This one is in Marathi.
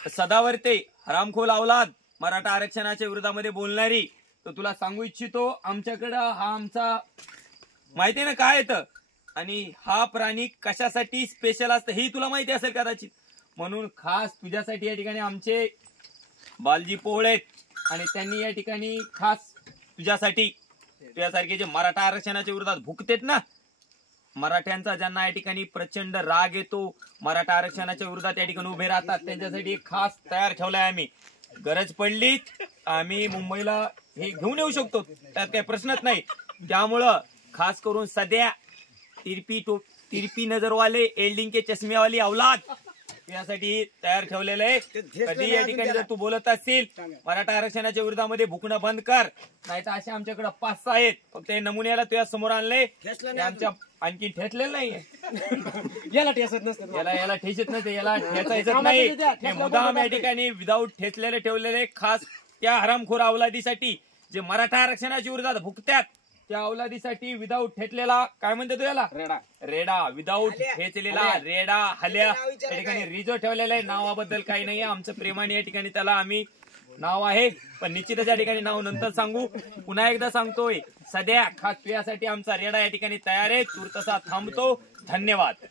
सदावर्ते हरामखोर अवलाद मराठा आरक्षणाच्या विरोधामध्ये बोलणारी, तर तुला सांगू इच्छितो आमच्याकडं हा आमचा माहिती ना काय येतं आणि हा प्राणी कशासाठी स्पेशल असतं हे तुला माहिती असेल कदाचित, म्हणून खास तुझ्यासाठी या ठिकाणी आमचे बालजी पोहळे आणि त्यांनी या ठिकाणी खास तुझ्यासाठी, तुझ्यासारखे जे मराठा आरक्षणाच्या विरोधात भुकतेत ना, मराठ्यांचा ज्यांना या ठिकाणी प्रचंड राग येतो, मराठा आरक्षणाच्या विरोधात या ठिकाणी उभे राहतात, त्यांच्यासाठी खास तयार ठेवलाय आम्ही. गरज पडली आम्ही मुंबईला हे घेऊन येऊ शकतो, त्यात काही प्रश्नच नाही. त्यामुळं खास करून सध्या तिरपी नजरवाले एल्डिंग के चष्मेवाली अवलाद यासाठी तयार ठेवलेलं आहे. कधी या ठिकाणी जर तू बोलत असतील मराठा आरक्षणाच्या विरोधामध्ये भुकणं बंद कर, नाही तर असे आमच्याकडे 5-6 आहेत. फक्त हे नमुन्याला तुझ्या समोर आणले, आमच्या आणखी ठेचलेलं नाहीये. याला ठेचत नसते, याला ठेचत नसते, याला ठेचायचं नाही. हे मुद्दाम या ठिकाणी विदाऊट ठेचलेले ठेवलेले खास त्या हरामखोर अवलादीसाठी जे मराठा आरक्षणाच्या विरोधात भुकत्यात, त्या अवलादीसाठी विदाऊट ठेचलेला काय म्हणते तू याला, रेडा विदाऊट ठेचलेला रेडा हल्या या ठिकाणी रिझो ठेवलेला आहे. नावाबद्दल काही नाहीये, आमचं प्रेमाने या ठिकाणी त्याला आम्ही नाव आहे, पण निश्चितच या ठिकाणी नाव नंतर सांगू. पुन्हा एकदा सांगतोय, सध्या खास तुझ्यासाठी आमचा रेडा या ठिकाणी तयार आहे. तूर्तसा थांबतो. धन्यवाद.